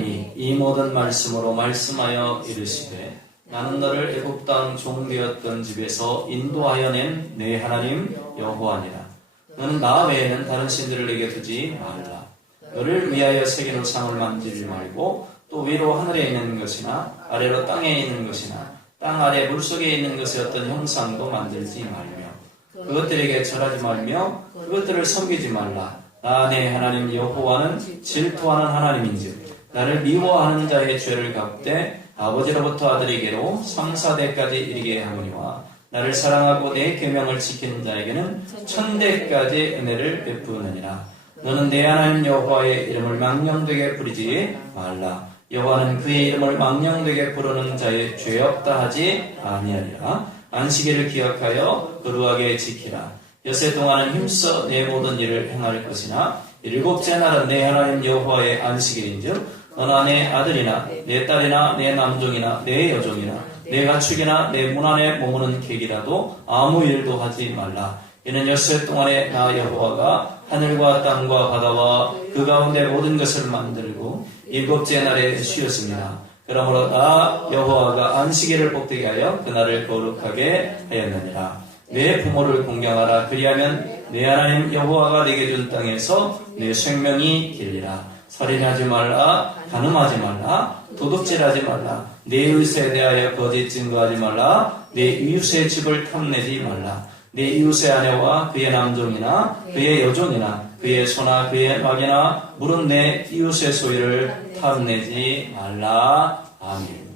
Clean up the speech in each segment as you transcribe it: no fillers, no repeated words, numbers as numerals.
하나님이 이 모든 말씀으로 말씀하여 이르시되 나는 너를 애굽 땅 종되었던 집에서 인도하여 낸 내 하나님 여호와니라. 너는 나 외에는 다른 신들을 내게 두지 말라. 너를 위하여 새기는 상을 만지지 말고 또 위로 하늘에 있는 것이나 아래로 땅에 있는 것이나 땅 아래 물속에 있는 것의 어떤 형상도 만들지 말며 그것들에게 절하지 말며 그것들을 섬기지 말라. 나 내 하나님 여호와는 질투하는 하나님인즉 나를 미워하는 자의 죄를 갚되 아버지로부터 아들에게로 3,4대까지 이르게 하거니와 나를 사랑하고 내 계명을 지키는 자에게는 1,000대까지 은혜를 베푸느니라. 너는 내 하나님 여호와의 이름을 망령되게 부르지 말라. 여호와는 그의 이름을 망령되게 부르는 자의 죄 없다 하지 아니하리라. 안식일을 기억하여 거룩하게 지키라. 엿새 동안은 힘써 내 모든 일을 행할 것이나 일곱째 날은 내 하나님 여호와의 안식일인즉 너나 내 아들이나 내 딸이나 내 남종이나 내 여종이나 내 가축이나 내 문 안에 머무는 객이라도 아무 일도 하지 말라. 이는 엿새 동안에 나 여호와가 하늘과 땅과 바다와 그 가운데 모든 것을 만들고 일곱째 날에 쉬었습니다. 그러므로 나 여호와가 안식일을 복되게 하여 그날을 거룩하게 하였느니라. 내 부모를 공경하라. 그리하면 내 하나님 여호와가 내게 준 땅에서 내 생명이 길리라. 살인하지 말라. 간음하지 말라. 도둑질하지 말라. 내 이웃에 대하여 거짓 증거하지 말라. 내 이웃의 집을 탐내지 말라. 내 이웃의 아내와 그의 남종이나 그의 여종이나 그의 소나 그의 막이나 물은 내 이웃의 소유를 탐내지 말라. 아멘.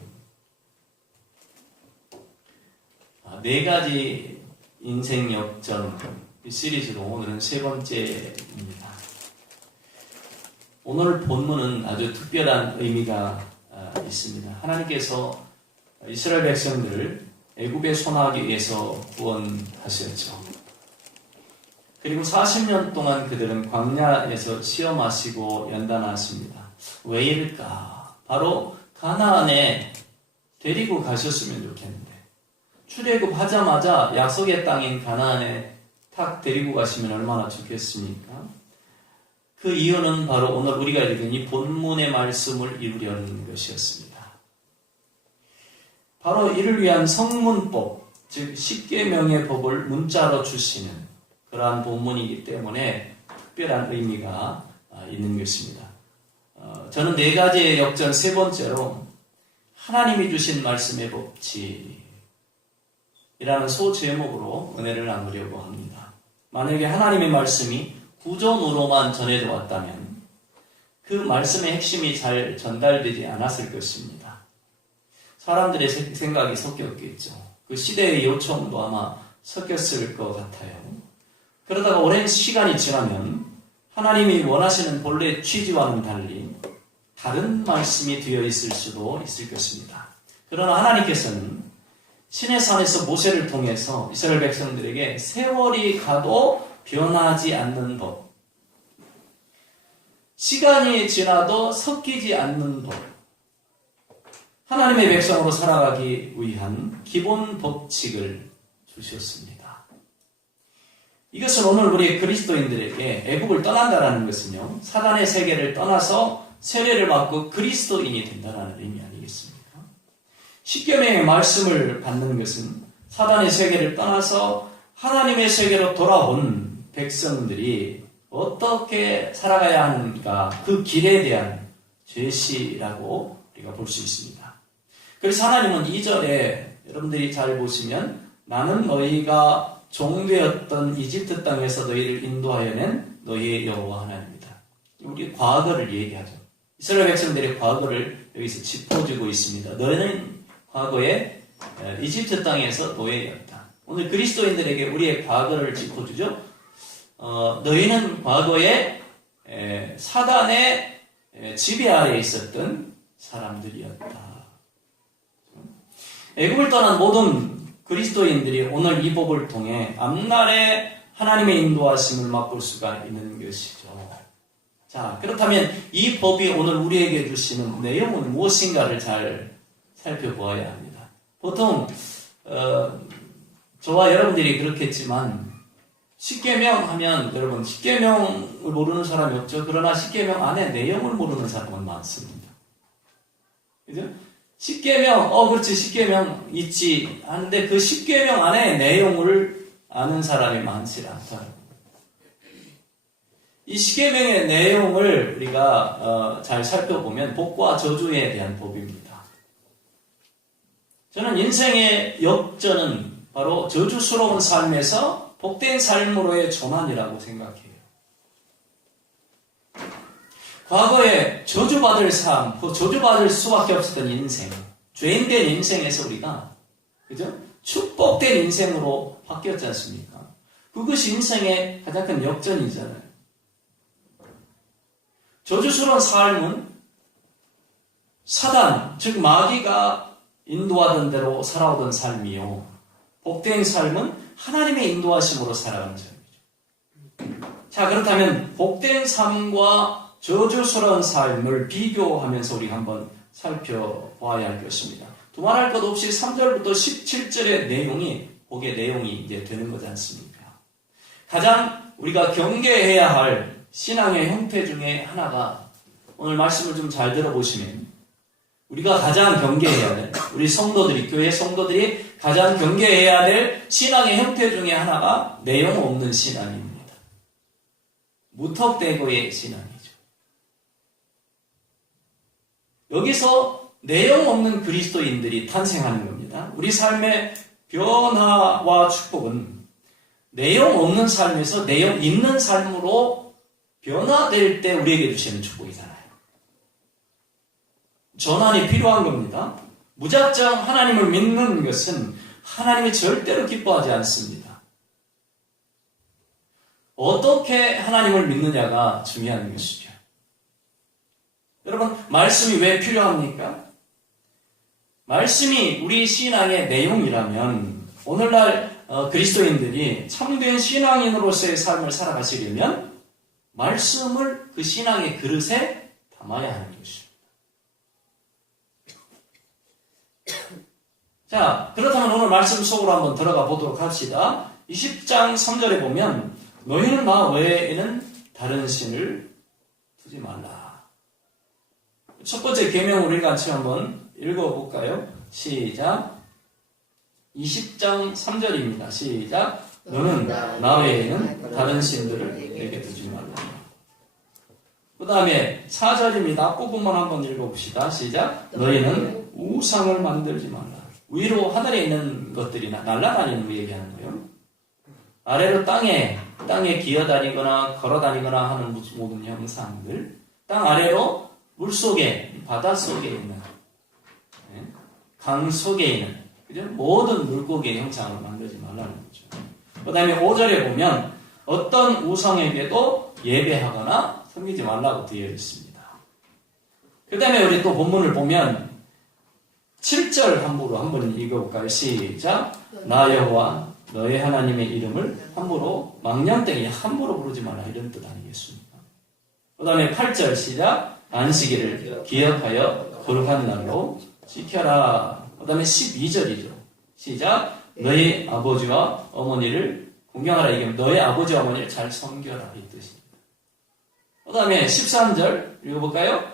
네 가지 인생 역전 이 시리즈로 오늘은 세 번째입니다. 오늘 본문은 아주 특별한 의미가 있습니다. 하나님께서 이스라엘 백성들을 애굽에 손하기 위해서 구원하셨죠. 그리고 40년 동안 그들은 광야에서 시험하시고 연단하십니다. 왜일까? 바로 가나안에 데리고 가셨으면 좋겠는데 출애굽하자마자 약속의 땅인 가나안에 탁 데리고 가시면 얼마나 좋겠습니까? 그 이유는 바로 오늘 우리가 읽은 이 본문의 말씀을 이루려는 것이었습니다. 바로 이를 위한 성문법, 즉 십계명의 법을 문자로 주시는 그러한 본문이기 때문에 특별한 의미가 있는 것입니다. 저는 네 가지의 역전 세 번째로 하나님이 주신 말씀의 법칙이라는 소제목으로 은혜를 나누려고 합니다. 만약에 하나님의 말씀이 구전으로만 전해져 왔다면 그 말씀의 핵심이 잘 전달되지 않았을 것입니다. 사람들의 생각이 섞였겠죠. 그 시대의 요청도 아마 섞였을 것 같아요. 그러다가 오랜 시간이 지나면 하나님이 원하시는 본래 취지와는 달리 다른 말씀이 되어 있을 수도 있을 것입니다. 그러나 하나님께서는 시내 산에서 모세를 통해서 이스라엘 백성들에게 세월이 가도 변하지 않는 법, 시간이 지나도 섞이지 않는 법, 하나님의 백성으로 살아가기 위한 기본 법칙을 주셨습니다. 이것은 오늘 우리 그리스도인들에게 애굽을 떠난다는 것은요, 사단의 세계를 떠나서 세례를 받고 그리스도인이 된다는 의미 아니겠습니까? 십계명의 말씀을 받는 것은 사단의 세계를 떠나서 하나님의 세계로 돌아온 백성들이 어떻게 살아가야 하는가, 그 길에 대한 제시라고 우리가 볼 수 있습니다. 그래서 하나님은 2절에 여러분들이 잘 보시면 나는 너희가 종되었던 이집트 땅에서 너희를 인도하여 낸 너희의 여호와 하나님이다. 우리 과거를 얘기하죠. 이스라엘 백성들의 과거를 여기서 짚어주고 있습니다. 너희는 과거에 이집트 땅에서 노예였다. 오늘 그리스도인들에게 우리의 과거를 짚어주죠. 너희는 과거에 사단의 지배 아래에 있었던 사람들이었다. 애굽을 떠난 모든 그리스도인들이 오늘 이 법을 통해 앞날에 하나님의 인도하심을 맛볼 수가 있는 것이죠. 자, 그렇다면 이 법이 오늘 우리에게 주시는 내용은 무엇인가를 잘 살펴보아야 합니다. 보통 저와 여러분들이 그렇겠지만 십계명 하면 여러분 십계명을 모르는 사람이 없죠. 그러나 십계명 안에 내용을 모르는 사람은 많습니다. 그죠? 십계명, 그렇지, 십계명 있지 하는데 그 십계명 안에 내용을 아는 사람이 많지 않다. 이 십계명의 내용을 우리가 잘 살펴보면 복과 저주에 대한 법입니다. 저는 인생의 역전은 바로 저주스러운 삶에서 복된 삶으로의 전환이라고 생각해요. 과거에 저주받을 삶, 저주받을 수밖에 없었던 인생, 죄인된 인생에서 우리가, 그죠? 축복된 인생으로 바뀌었지 않습니까? 그것이 인생의 가장 큰 역전이잖아요. 저주스러운 삶은 사단, 즉 마귀가 인도하던 대로 살아오던 삶이요. 복된 삶은 하나님의 인도하심으로 살아가는 삶이죠. 자, 그렇다면 복된 삶과 저주스러운 삶을 비교하면서 우리가 한번 살펴봐야 할 것입니다. 두말할 것 없이 3절부터 17절의 내용이 복의 내용이 이제 되는 거지 않습니까? 가장 우리가 경계해야 할 신앙의 형태 중에 하나가 오늘 말씀을 좀 잘 들어보시면 우리가 가장 경계해야 될 우리 성도들이 교회 성도들이 가장 경계해야 될 신앙의 형태 중에 하나가 내용 없는 신앙입니다. 무턱대고의 신앙이죠. 여기서 내용 없는 그리스도인들이 탄생하는 겁니다. 우리 삶의 변화와 축복은 내용 없는 삶에서 내용 있는 삶으로 변화될 때 우리에게 주시는 축복이잖아요. 전환이 필요한 겁니다. 무작정 하나님을 믿는 것은 하나님이 절대로 기뻐하지 않습니다. 어떻게 하나님을 믿느냐가 중요한 것이죠. 여러분, 말씀이 왜 필요합니까? 말씀이 우리 신앙의 내용이라면 오늘날 그리스도인들이 참된 신앙인으로서의 삶을 살아가시려면 말씀을 그 신앙의 그릇에 담아야 하는 것입니다. 자, 그렇다면 오늘 말씀 속으로 한번 들어가 보도록 합시다. 20장 3절에 보면 너희는 나 외에는 다른 신을 두지 말라. 첫 번째 계명을 우리가 같이 한번 읽어볼까요? 시작. 20장 3절입니다. 시작. 너는 나 외에는 다른 신들을 내게 두지 말라. 그 다음에 4절입니다. 앞부분만 한번 읽어봅시다. 시작. 너희는 우상을 만들지 말라. 위로 하늘에 있는 것들이나 날아다니는 거 얘기하는 거예요. 아래로 땅에 기어다니거나 걸어다니거나 하는 모든 형상들. 땅 아래로 물속에, 바닷속에 있는, 강 속에 있는, 그죠? 모든 물고기의 형상을 만들지 말라는 거죠. 그 다음에 5절에 보면 어떤 우상에게도 예배하거나 섬기지 말라고 되어 있습니다. 그 다음에 우리 또 본문을 보면 7절 함부로 한번 읽어볼까요? 시작. 나 여호와 너의 하나님의 이름을 함부로 망령되게 함부로 부르지 말라, 이런 뜻 아니겠습니까? 그 다음에 8절 시작. 안식일을 기억하여 거룩한 날로 지켜라. 그 다음에 12절이죠. 시작. 너희 아버지와 어머니를 공경하라. 이게 너희 아버지와 어머니를 잘 섬겨라, 이 뜻입니다. 그 다음에 13절 읽어볼까요?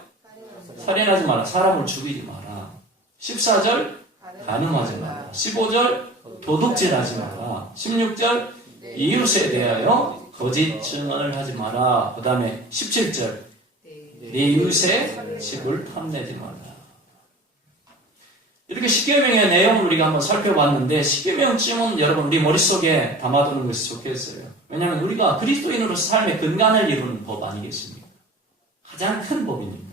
살인하지 마라. 사람을 죽이지 마라. 14절 간음하지 마라. 15절 도둑질하지 마라. 16절 이웃에 대하여 거짓 증언을 하지 마라. 그 다음에 17절 네 이웃의 집을 탐내지 마라. 이렇게 십계명의 내용을 우리가 한번 살펴봤는데 십계명쯤은 여러분 우리 머릿속에 담아두는 것이 좋겠어요. 왜냐하면 우리가 그리스도인으로서 삶의 근간을 이루는 법 아니겠습니까? 가장 큰 법이니까.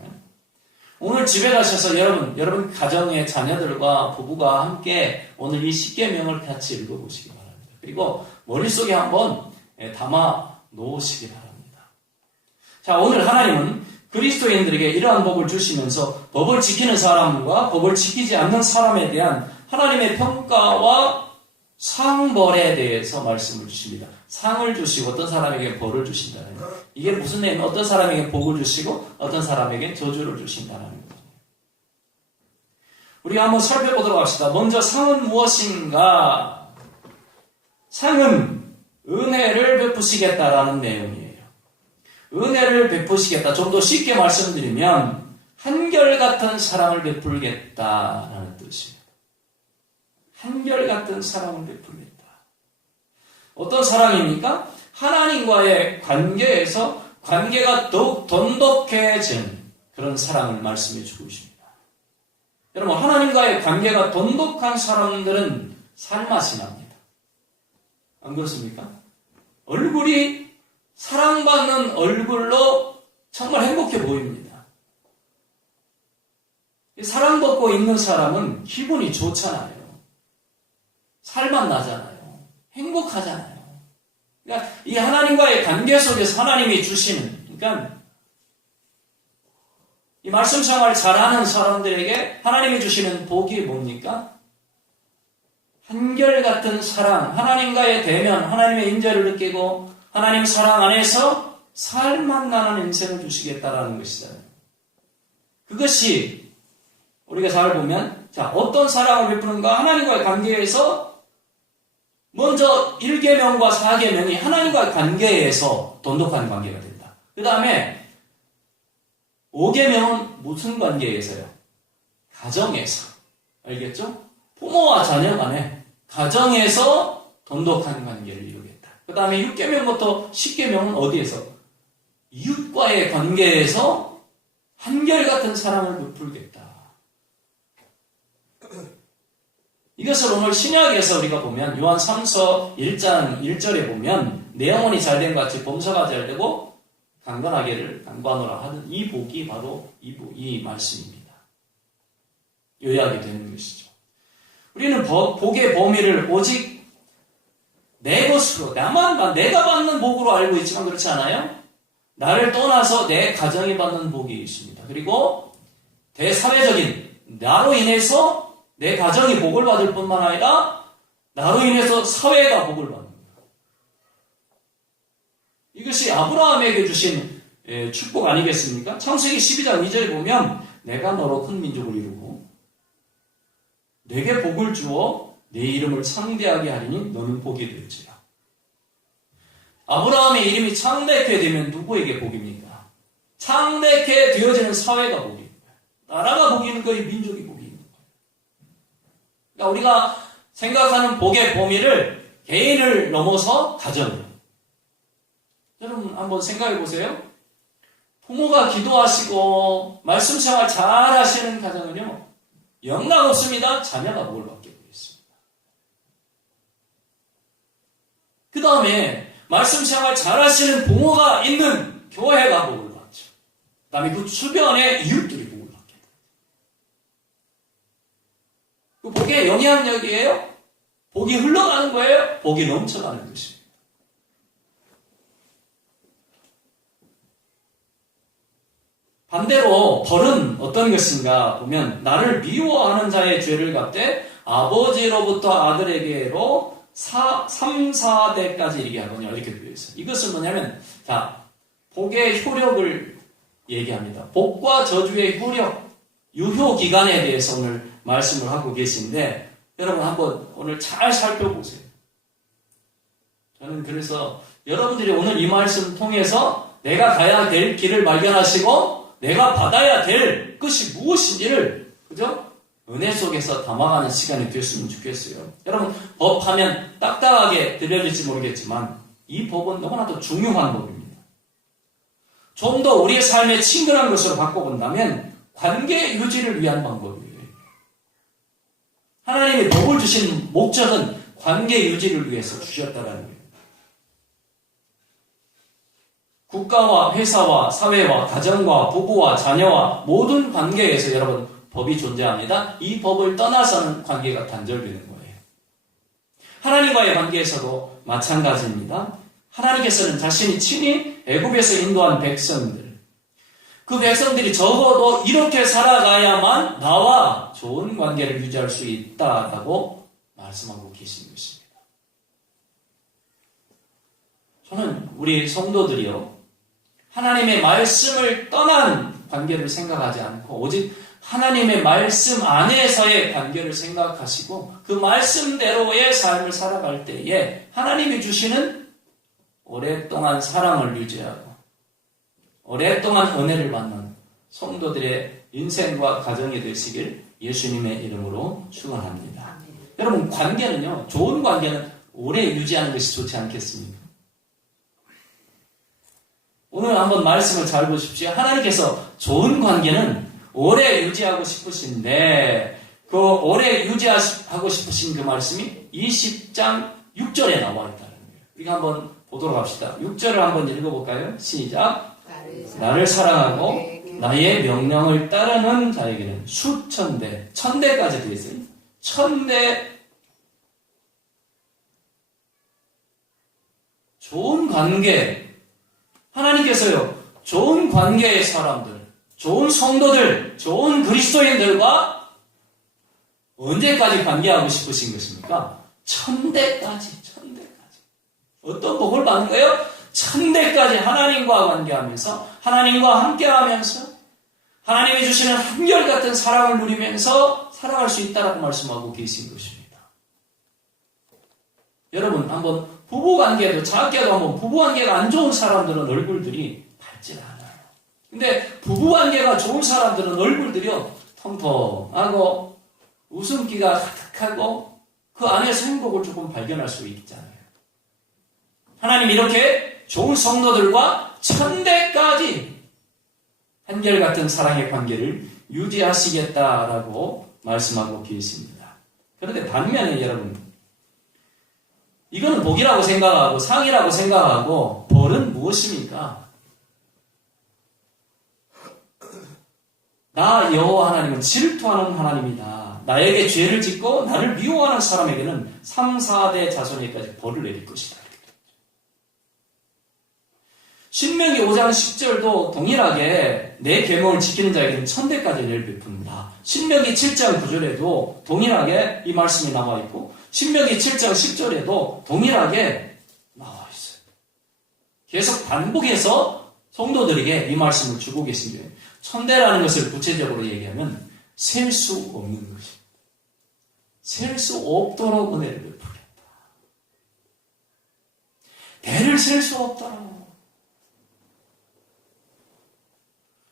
오늘 집에 가셔서 여러분 가정의 자녀들과 부부가 함께 오늘 이 십계명을 같이 읽어보시기 바랍니다. 그리고 머릿속에 한번 담아 놓으시기 바랍니다. 자, 오늘 하나님은 그리스도인들에게 이러한 법을 주시면서 법을 지키는 사람과 법을 지키지 않는 사람에 대한 하나님의 평가와 상벌에 대해서 말씀을 주십니다. 상을 주시고 어떤 사람에게 벌을 주신다는 거예요. 이게 무슨 내용? 어떤 사람에게 복을 주시고 어떤 사람에게 저주를 주신다는 거예요. 우리가 한번 살펴보도록 합시다. 먼저 상은 무엇인가? 상은 은혜를 베푸시겠다라는 내용이에요. 은혜를 베푸시겠다. 좀 더 쉽게 말씀드리면 한결같은 사랑을 베풀겠다라는 뜻입니다. 한결같은 사랑을 베풀겠다. 어떤 사랑입니까? 하나님과의 관계에서 관계가 더욱 돈독해진 그런 사랑을 말씀해 주고 있습니다. 여러분, 하나님과의 관계가 돈독한 사람들은 살맛이 납니다. 안 그렇습니까? 얼굴이 사랑받는 얼굴로 정말 행복해 보입니다. 사랑받고 있는 사람은 기분이 좋잖아요. 살맛 나잖아요. 행복하잖아요. 그러니까 이 하나님과의 관계 속에서 하나님이 주시는, 그러니까 이 말씀 생활 잘하는 사람들에게 하나님이 주시는 복이 뭡니까? 한결같은 사랑, 하나님과의 대면, 하나님의 임재를 느끼고 하나님 사랑 안에서 살맛 나는 인생을 주시겠다라는 것이잖아요. 그것이 우리가 잘 보면, 자, 어떤 사랑을 베푸는가? 하나님과의 관계에서 먼저 1계명과 4계명이 하나님과의 관계에서 돈독한 관계가 된다. 그 다음에 5계명은 무슨 관계에서요? 가정에서. 알겠죠? 부모와 자녀 간에 가정에서 돈독한 관계를 이루겠다. 그 다음에 6계명부터 10계명은 어디에서? 이웃과의 관계에서 한결같은 사랑을 베풀겠다. 이것을 오늘 신약에서 우리가 보면 요한 3서 1장 1절에 보면 내 영혼이 잘된 것 같이 범사가 잘되고 강건하기를 강구하노라 하는 이 복이 바로 이 말씀입니다. 요약이 되는 것이죠. 우리는 복의 범위를 오직 내 것으로, 내가 받는 복으로 알고 있지만 그렇지 않아요? 나를 떠나서 내 가정이 받는 복이 있습니다. 그리고 대사회적인, 나로 인해서 내 가정이 복을 받을 뿐만 아니라 나로 인해서 사회가 복을 받는다. 이것이 아브라함에게 주신 축복 아니겠습니까? 창세기 12장 2절에 보면 내가 너로 큰 민족을 이루고 내게 복을 주어 내 이름을 창대하게 하리니 너는 복이 될지라. 아브라함의 이름이 창대케 되면 누구에게 복입니까? 창대케 되어지는 사회가 복입니다. 나라가 복이는 거예요. 민족이 복입니다. 그러니까 우리가 생각하는 복의 범위를 개인을 넘어서 가정을. 여러분 한번 생각해 보세요. 부모가 기도하시고 말씀 생활 잘 하시는 가정은요, 영락 없습니다. 자녀가 복을 받게 되겠습니다. 그 다음에 말씀 생활 잘 하시는 부모가 있는 교회가 복을 받죠. 그 다음에 그 주변의 이웃들이 복을 받게 돼요. 그 복의 영향력이에요? 복이 흘러가는 거예요? 복이 넘쳐가는 것입니다. 반대로 벌은 어떤 것인가 보면 나를 미워하는 자의 죄를 갚되 아버지로부터 아들에게로 3, 4대까지 이르게 하거든요. 이렇게 되어 있어요. 이것은 뭐냐면, 자, 복의 효력을 얘기합니다. 복과 저주의 효력, 유효기간에 대해서 오늘 말씀을 하고 계신데, 여러분 한번 오늘 잘 살펴보세요. 저는 그래서 여러분들이 오늘 이 말씀 통해서 내가 가야 될 길을 발견하시고 내가 받아야 될 것이 무엇인지를, 그죠? 은혜 속에서 담아가는 시간이 됐으면 좋겠어요. 여러분, 법하면 딱딱하게 들려질지 모르겠지만 이 법은 너무나도 중요한 법입니다. 좀 더 우리의 삶에 친근한 것으로 바꿔본다면 관계 유지를 위한 방법이에요. 하나님이 복을 주신 목적은 관계 유지를 위해서 주셨다는 거예요. 국가와 회사와 사회와 가정과 부부와 자녀와 모든 관계에서 여러분 법이 존재합니다. 이 법을 떠나서는 관계가 단절되는 거예요. 하나님과의 관계에서도 마찬가지입니다. 하나님께서는 자신이 친히 애굽에서 인도한 백성들, 그 백성들이 적어도 이렇게 살아가야만 나와 좋은 관계를 유지할 수 있다라고 말씀하고 계신 것입니다. 저는 우리 성도들이요, 하나님의 말씀을 떠난 관계를 생각하지 않고 오직 하나님의 말씀 안에서의 관계를 생각하시고 그 말씀대로의 삶을 살아갈 때에 하나님이 주시는 오랫동안 사랑을 유지하고 오랫동안 은혜를 받는 성도들의 인생과 가정이 되시길 예수님의 이름으로 축원합니다. 여러분, 관계는요, 좋은 관계는 오래 유지하는 것이 좋지 않겠습니까? 오늘 한번 말씀을 잘 보십시오. 하나님께서 좋은 관계는 오래 유지하고 싶으신데, 그 오래 유지하고 싶으신 그 말씀이 20장 6절에 나와 있다는 거예요. 우리가 한번 보도록 합시다. 6절을 한번 읽어볼까요? 시작. 나를 사랑하고 나의 명령을 따르는 자에게는 수천 대, 천대까지 되어 있어요. 천대. 좋은 관계. 하나님께서요, 좋은 관계의 사람들, 좋은 성도들, 좋은 그리스도인들과 언제까지 관계하고 싶으신 것입니까? 천대까지, 천대까지. 어떤 복을 받는 거예요? 천대까지 하나님과 관계하면서, 하나님과 함께하면서, 하나님이 주시는 한결같은 사랑을 누리면서 살아갈 수 있다라고 말씀하고 계신 것입니다. 여러분, 한번 부부관계도, 작게도 한번 부부관계가 안 좋은 사람들은 얼굴들이 밝지 않아요. 근데 부부관계가 좋은 사람들은 얼굴들이요, 통통하고 웃음기가 가득하고 그 안에서 행복을 조금 발견할 수 있잖아요. 하나님 이렇게 좋은 성도들과 천대까지 한결같은 사랑의 관계를 유지하시겠다라고 말씀하고 계십니다. 그런데 반면에 여러분, 이거는 복이라고 생각하고 상이라고 생각하고 벌은 무엇입니까? 나 여호와 하나님은 질투하는 하나님이다. 나에게 죄를 짓고 나를 미워하는 사람에게는 3, 4대 자손에까지 벌을 내릴 것이다. 신명기 5장 10절도 동일하게 내 계명을 지키는 자에게는 천대까지 은혜를 베푼다. 신명기 7장 9절에도 동일하게 이 말씀이 나와 있고 신명기 7장 10절에도 동일하게 나와 있어요. 계속 반복해서 성도들에게 이 말씀을 주고 계신 거예요. 천대라는 것을 구체적으로 얘기하면 셀 수 없는 것입니다. 셀 수 없도록 은혜를 베푸겠다. 배를 셀 수 없도록.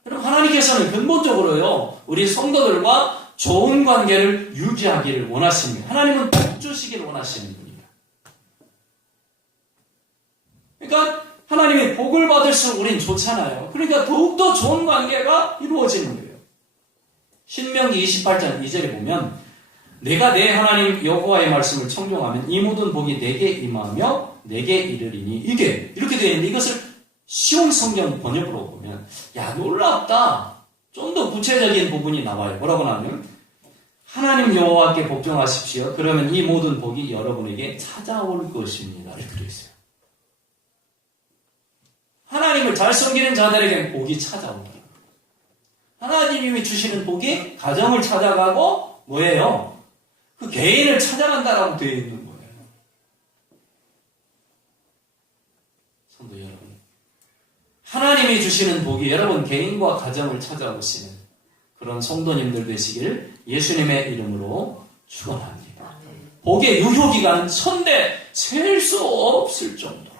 여러분, 하나님께서는 근본적으로요, 우리 성도들과 좋은 관계를 유지하기를 원하십니다. 하나님은 복 주시기를 원하시는 분입니다. 그러니까 하나님이 복을 받을수록 우린 좋잖아요. 그러니까 더욱더 좋은 관계가 이루어지는 거예요. 신명기 28장 2절에 보면 내가 내 하나님 여호와의 말씀을 청종하면 이 모든 복이 내게 임하며 내게 이르리니, 이게 이렇게 되어 있는데 이것을 쉬운 성경 번역으로 보면 야, 놀랍다. 좀 더 구체적인 부분이 나와요. 뭐라고 하냐면 하나님 여호와께 복종하십시오. 그러면 이 모든 복이 여러분에게 찾아올 것입니다. 이렇게 되어 있어요. 하나님을 잘 섬기는 자들에게는 복이 찾아옵니다. 하나님이 주시는 복이 가정을 찾아가고 뭐예요? 그 개인을 찾아간다라고 되어 있는 거예요. 성도 여러분, 하나님이 주시는 복이 여러분 개인과 가정을 찾아오시는 그런 성도님들 되시길 예수님의 이름으로 축원합니다. 복의 유효기간은 천대 셀 수 없을 정도로.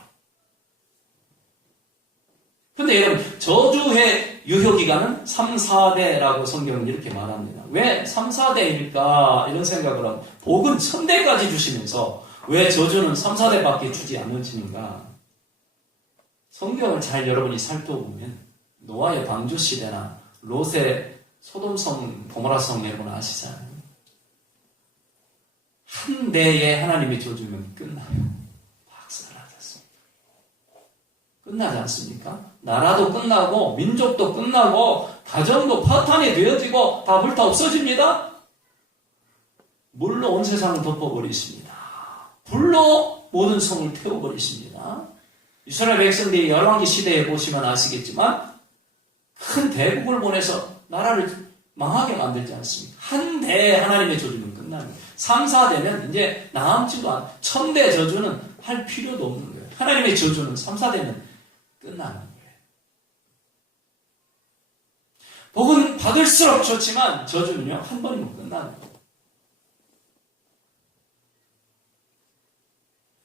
근데 여러분, 저주의 유효기간은 3, 4대라고 성경은 이렇게 말합니다. 왜 3, 4대일까? 이런 생각을 하면 복은 천대까지 주시면서 왜 저주는 3, 4대밖에 주지 않으시는가? 성경을 잘 여러분이 살펴보면 노아의 방주 시대나 롯의 소돔성, 고모라성 여러분 아시잖아요. 한 대에 하나님이 저주면 끝나요. 박살나졌습니다. 끝나지 않습니까? 나라도 끝나고 민족도 끝나고 가정도 파탄이 되어지고 다 불타 없어집니다. 물로 온 세상을 덮어버리십니다. 불로 모든 성을 태워버리십니다. 이스라엘 백성들이 열왕기 시대에 보시면 아시겠지만 큰 대국을 보내서 나라를 망하게 만들지 않습니까? 한 대 하나님의 저주는 끝납니다. 3, 4대는 이제 남지도 않아. 1000대 저주는 할 필요도 없는 거예요. 하나님의 저주는 3, 4대는 끝나는 거예요. 복은 받을수록 좋지만 저주는요, 한 번이면 끝나는 거예요.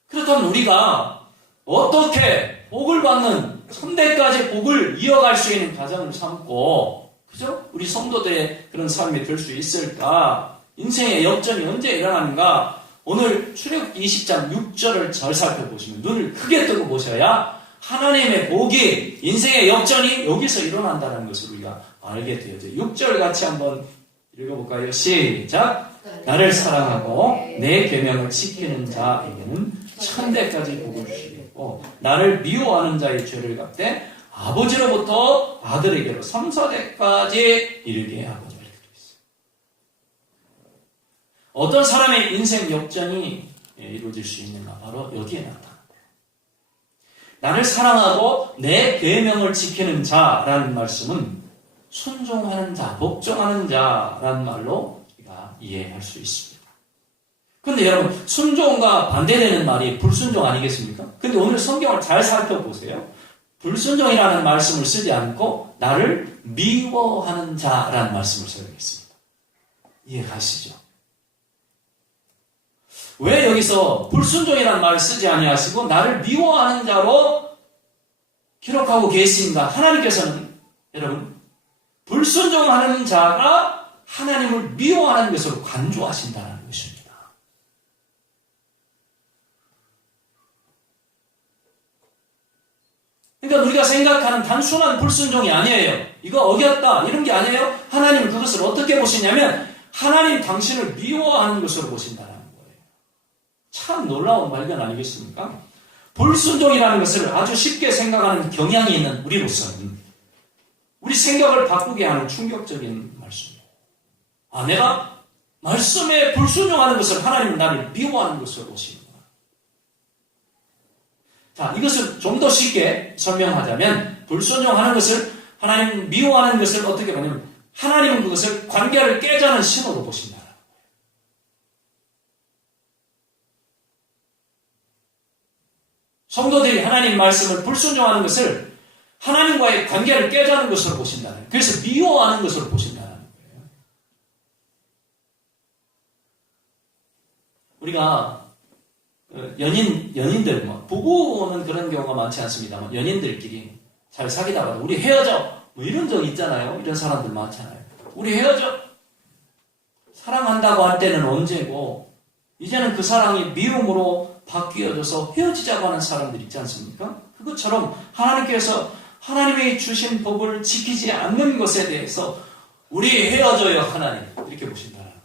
그렇다면 우리가 어떻게 복을 받는 1000대까지 복을 이어갈 수 있는 가정을 삼고 그죠? 우리 성도들의 그런 삶이 될 수 있을까? 인생의 역전이 언제 일어나는가? 오늘 출애굽기 20장 6절을 잘 살펴보시면 눈을 크게 뜨고 보셔야 하나님의 복이, 인생의 역전이 여기서 일어난다는 것을 우리가 알게 되어져요. 6절 같이 한번 읽어볼까요? 시작! 나를 사랑하고 내 계명을 지키는 자에게는 천대까지 복을 주시겠고 나를 미워하는 자의 죄를 갚되 아버지로부터 아들에게로 3, 4대까지 이르게 하거니와. 어떤 사람의 인생 역전이 이루어질 수 있는가? 바로 여기에 나타납니다. 나를 사랑하고 내 계명을 지키는 자라는 말씀은 순종하는 자, 복종하는 자라는 말로 우리가 이해할 수 있습니다. 그런데 여러분, 순종과 반대되는 말이 불순종 아니겠습니까? 근데 오늘 성경을 잘 살펴보세요. 불순종이라는 말씀을 쓰지 않고 나를 미워하는 자라는 말씀을 사용했습니다. 이해가시죠? 왜 여기서 불순종이라는 말을 쓰지 아니하시고 나를 미워하는 자로 기록하고 계신가? 하나님께서는 여러분 불순종하는 자가 하나님을 미워하는 것으로 간주하신다는 것입니다. 그러니까 우리가 생각하는 단순한 불순종이 아니에요. 이거 어겼다 이런 게 아니에요. 하나님은 그것을 어떻게 보시냐면 하나님 당신을 미워하는 것으로 보신다는 거예요. 참 놀라운 발견 아니겠습니까? 불순종이라는 것을 아주 쉽게 생각하는 경향이 있는 우리로서는 우리 생각을 바꾸게 하는 충격적인 말씀이에요. 아, 내가 말씀에 불순종하는 것을 하나님은 나를 미워하는 것으로 보시는구나. 자, 이것을 좀 더 쉽게 설명하자면 불순종하는 것을 하나님 미워하는 것을 어떻게 보냐면 하나님은 그것을 관계를 깨자는 신호로 보신다. 성도들이 하나님 말씀을 불순종하는 것을 하나님과의 관계를 깨자는 것으로 보신다는 거예요. 그래서 미워하는 것으로 보신다는 거예요. 우리가 연인들, 부부는 그런 경우가 많지 않습니다만 연인들끼리 잘 사귀다가 우리 헤어져 이런 적 있잖아요. 이런 사람들 많잖아요. 우리 헤어져 사랑한다고 할 때는 언제고 이제는 그 사랑이 미움으로 바뀌어져서 헤어지자고 하는 사람들 있지 않습니까? 그것처럼 하나님께서 하나님이 주신 법을 지키지 않는 것에 대해서 우리 헤어져요 하나님 이렇게 보신다는 거예요.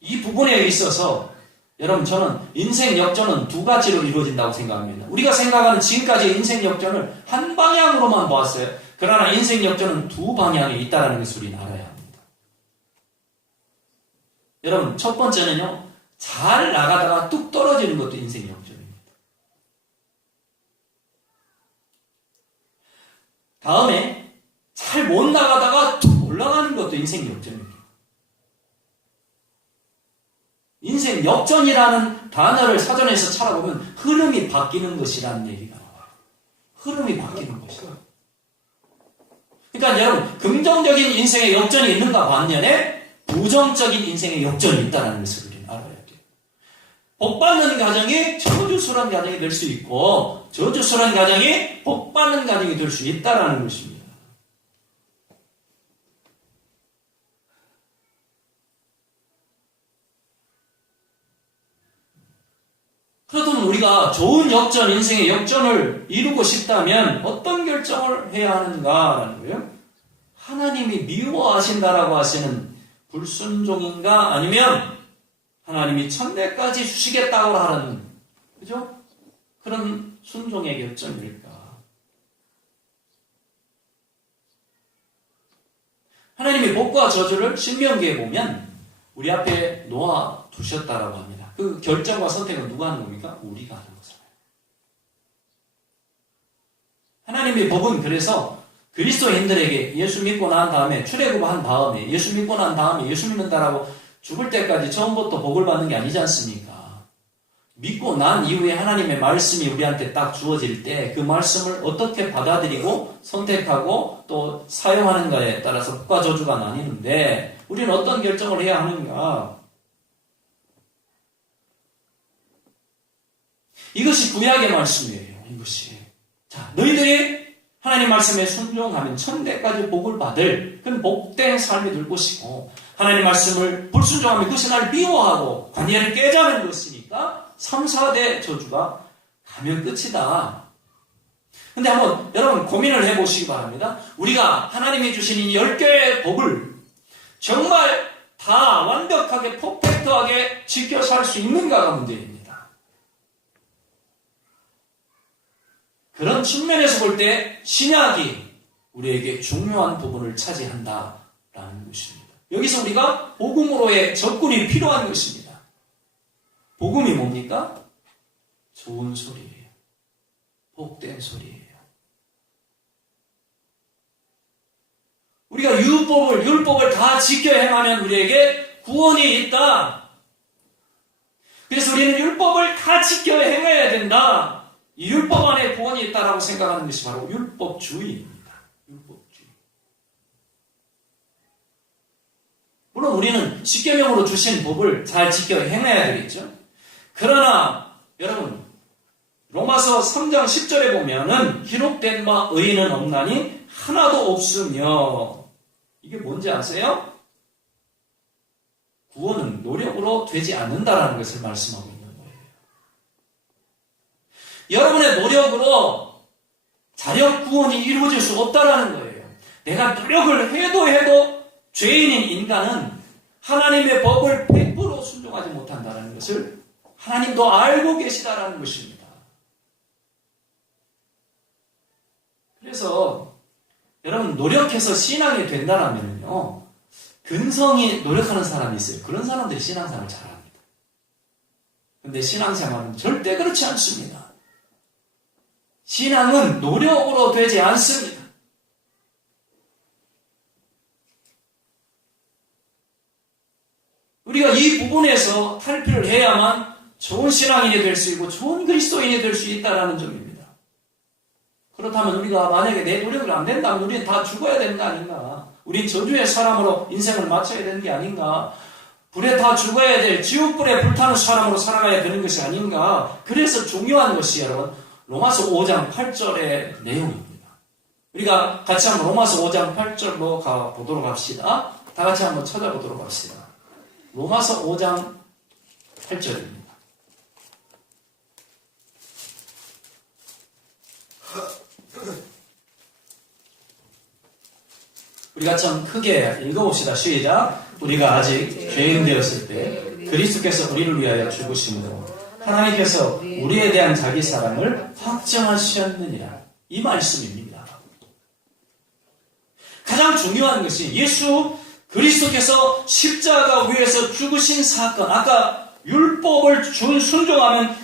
이 부분에 있어서 여러분 저는 인생 역전은 두 가지로 이루어진다고 생각합니다. 우리가 생각하는 지금까지의 인생 역전을 한 방향으로만 보았어요. 그러나 인생 역전은 두 방향에 있다는 것을 우리는 알아야 합니다. 여러분 첫 번째는요. 잘 나가다가 뚝 떨어지는 것도 인생 역전입니다. 다음에 잘 못 나가다가 툭 올라가는 것도 인생 역전입니다. 인생 역전이라는 단어를 사전에서 찾아보면 흐름이 바뀌는 것이라는 얘기가 나와요. 흐름이 바뀌는 것이다. 그러니까 여러분 긍정적인 인생의 역전이 있는가 반면에 부정적인 인생의 역전이 있다는 것을 우리는 알아야 돼요. 복받는 가정이 저주스러운 가정이 될 수 있고 저주스러운 가정이 복받는 가정이 될 수 있다는 것입니다. 그렇다면 우리가 좋은 역전, 인생의 역전을 이루고 싶다면 어떤 결정을 해야 하는가라는 거예요. 하나님이 미워하신다라고 하시는 불순종인가 아니면 하나님이 천대까지 주시겠다고 하는 그죠? 그런 순종의 결정일까? 하나님이 복과 저주를 신명기에 보면 우리 앞에 놓아 두셨다라고 합니다. 그 결정과 선택은 누가 하는 겁니까? 우리가 하는 거잖아요. 하나님의 복은 그래서 그리스도인들에게 예수 믿고 난 다음에 출애굽한 다음에 예수 믿고 난 다음에 예수 믿는다라고 죽을 때까지 처음부터 복을 받는 게 아니지 않습니까? 믿고 난 이후에 하나님의 말씀이 우리한테 딱 주어질 때 그 말씀을 어떻게 받아들이고 선택하고 또 사용하는가에 따라서 복과 저주가 나뉘는데 우리는 어떤 결정을 해야 하는가? 이것이 구약의 말씀이에요. 이것이. 자, 너희들이 하나님 말씀에 순종하면 천대까지 복을 받을 그런 복된 삶이 될 것이고, 하나님 말씀을 불순종하면 그것이 나를 미워하고 관계를 깨자는 것이니까 3, 4대 저주가 가면 끝이다. 근데 한번 여러분 고민을 해보시기 바랍니다. 우리가 하나님이 주신 이 10개의 복을 정말 다 완벽하게 퍼펙트하게 지켜 살 수 있는가가 문제입니다. 그런 측면에서 볼 때 신약이 우리에게 중요한 부분을 차지한다라는 것입니다. 여기서 우리가 복음으로의 접근이 필요한 것입니다. 복음이 뭡니까? 좋은 소리예요. 복된 소리예요. 우리가 율법을 다 지켜 행하면 우리에게 구원이 있다. 그래서 우리는 율법을 다 지켜 행해야 된다. 이 율법 안에 구원이 있다라고 생각하는 것이 바로 율법주의입니다. 율법주의. 물론 우리는 십계명으로 주신 법을 잘 지켜 행해야 되겠죠. 그러나 여러분, 로마서 3장 10절에 보면은 기록된 바 의인은 없나니 하나도 없으며, 이게 뭔지 아세요? 구원은 노력으로 되지 않는다라는 것을 말씀하고 있는 거예요. 여러분의 노력으로 자력 구원이 이루어질 수 없다라는 거예요. 내가 노력을 해도 죄인인 인간은 하나님의 법을 100% 순종하지 못한다는 것을 하나님도 알고 계시다라는 것입니다. 그래서 여러분, 노력해서 신앙이 된다라면요, 근성이 노력하는 사람이 있어요. 그런 사람들이 신앙생활을 잘합니다. 근데 신앙생활은 절대 그렇지 않습니다. 신앙은 노력으로 되지 않습니다. 우리가 이 부분에서 탈피를 해야만 좋은 신앙인이 될 수 있고 좋은 그리스도인이 될 수 있다는 점입니다. 그렇다면 우리가 만약에 내 노력을 안 된다면 우리는 다 죽어야 되는 거 아닌가? 우린 저주의 사람으로 인생을 마쳐야 되는 게 아닌가? 불에 다 죽어야 될 지옥불에 불타는 사람으로 살아가야 되는 것이 아닌가? 그래서 중요한 것이 여러분, 로마서 5장 8절의 내용입니다. 우리가 같이 한번 로마서 5장 8절로 가보도록 합시다. 다 같이 한번 찾아보도록 합시다. 로마서 5장 8절입니다. 우리가 좀 크게 읽어봅시다. 시작. 우리가 아직 죄인 되었을 때 그리스도께서 우리를 위하여 죽으심으로 하나님께서 우리에 대한 자기 사랑을 확정하셨느니라. 이 말씀입니다. 가장 중요한 것이 예수 그리스도께서 십자가 위에서 죽으신 사건, 아까 율법을 순종하면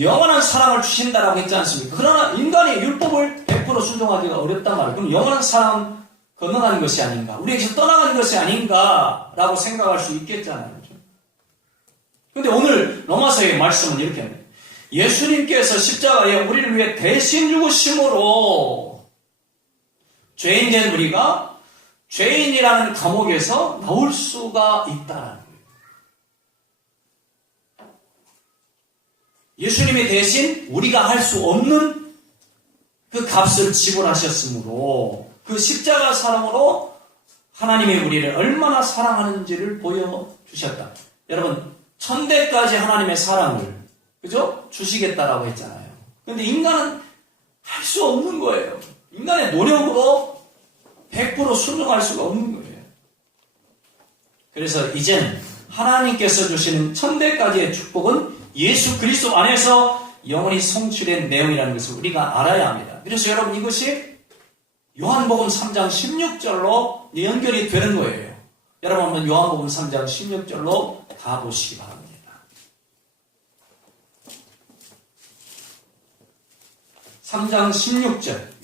영원한 사랑을 주신다라고 했지 않습니까? 그러나 인간이 율법을 100% 순종하기가 어렵단 말이에요. 그럼 영원한 사랑 건너가는 것이 아닌가, 우리에게서 떠나가는 것이 아닌가라고 생각할 수 있겠잖아요. 그런데 오늘 로마서의 말씀은 이렇게 합니다. 예수님께서 십자가에 우리를 위해 대신 죽으심으로 죄인 된 우리가 죄인이라는 감옥에서 나올 수가 있다는 거예요. 예수님이 대신 우리가 할 수 없는 그 값을 지불하셨으므로, 그 십자가 사랑으로 하나님이 우리를 얼마나 사랑하는지를 보여주셨다. 여러분, 천대까지 하나님의 사랑을, 그죠? 주시겠다라고 했잖아요. 근데 인간은 할 수 없는 거예요. 인간의 노력으로 100% 순종할 수가 없는 거예요. 그래서 이제는 하나님께서 주시는 천대까지의 축복은 예수 그리스도 안에서 영원히 성취된 내용이라는 것을 우리가 알아야 합니다. 그래서 여러분, 이것이 요한복음 3장 16절로 연결이 되는 거예요. 여러분 한번 요한복음 3장 16절로 가보시기 바랍니다.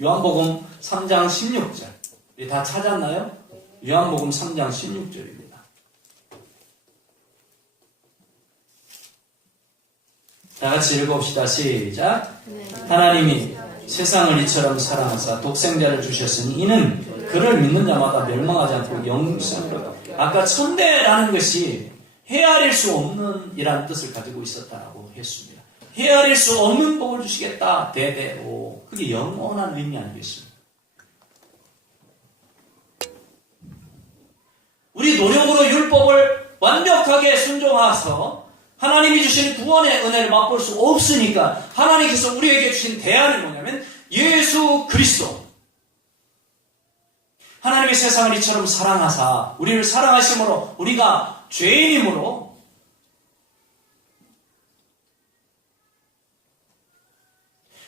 요한복음 3장 16절. 우리 다 찾았나요? 요한복음 3장 16절입니다. 다 같이 읽어봅시다. 시작. 하나님이 세상을 이처럼 사랑하사 독생자를 주셨으니 이는 그를 믿는 자마다 멸망하지 않고 영생으로. 아까 천대라는 것이 헤아릴 수 없는 이라는 뜻을 가지고 있었다고 했습니다. 헤아릴 수 없는 복을 주시겠다. 대대로. 그게 영원한 의미 아니겠습니까? 우리 노력으로 율법을 완벽하게 순종하서 하나님이 주신 구원의 은혜를 맛볼 수 없으니까 하나님께서 우리에게 주신 대안이 뭐냐면 예수 그리스도. 하나님의 세상을 이처럼 사랑하사 우리를 사랑하심으로 우리가 죄인이므로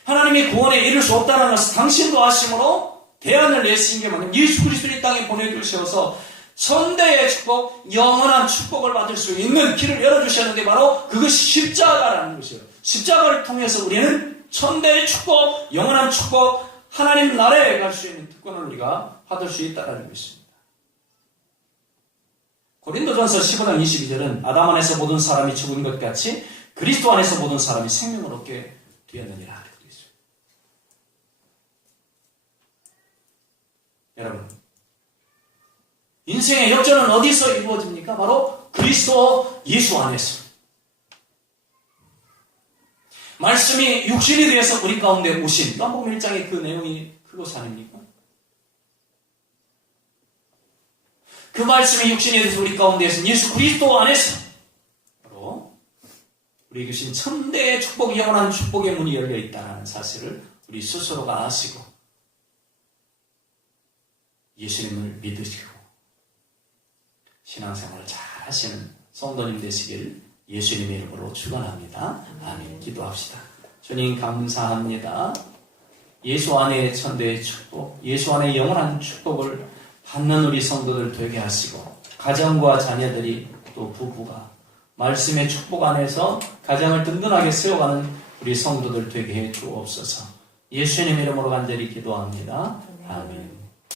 하나님이 구원에 이를 수 없다는 것을 당신도 아심으로 대안을 내신 게 뭐냐면 예수 그리스도를 이 땅에 보내주셔서 천대의 축복, 영원한 축복을 받을 수 있는 길을 열어주셨는데 바로 그것이 십자가라는 것이에요. 십자가를 통해서 우리는 천대의 축복, 영원한 축복, 하나님 나라에 갈 수 있는 특권을 우리가 받을 수 있다는 것입니다. 고린도전서 15장 22절은 아담 안에서 모든 사람이 죽은 것 같이 그리스도 안에서 모든 사람이 생명을 얻게 되었느니라. 여러분, 인생의 역전은 어디서 이루어집니까? 바로 그리스도 예수 안에서. 말씀이 육신이 되어서 우리 가운데 오신 요한복음 1장의 그 내용이 그것 아닙니까? 그 말씀이 육신이 되어서 우리 가운데 오신 예수 그리스도 안에서 바로 우리에게 주신 천대의 축복이 영원한 축복의 문이 열려 있다는 사실을 우리 스스로가 아시고 예수님을 믿으시고 신앙생활을 잘 하시는 성도님 되시길 예수님의 이름으로 축원합니다. 아멘. 기도합시다. 주님 감사합니다. 예수 안에 천대의 축복, 예수 안에 영원한 축복을 받는 우리 성도들 되게 하시고 가정과 자녀들이 또 부부가 말씀의 축복 안에서 가정을 든든하게 세워가는 우리 성도들 되게 해 주옵소서. 예수님 이름으로 간절히 기도합니다. 아멘.